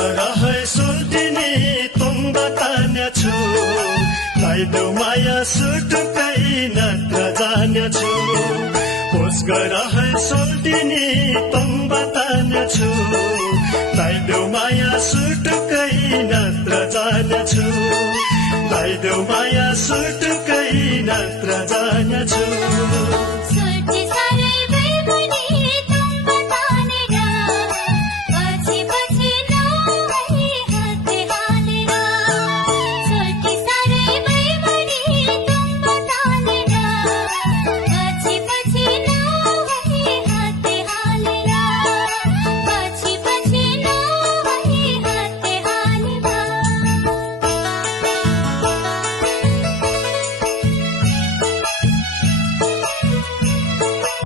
गरह सोल्टिनी तुम्ब तान्याछु लाइदेऊ माया सुटुकै नत्र जान्याछु होस गरह सोल्टिनी तुम्ब तान्याछु लाइदेऊ माया सुटुकै नत्र जान्याछु लाइदेऊ माया सुटुकै नत्र जान्याछु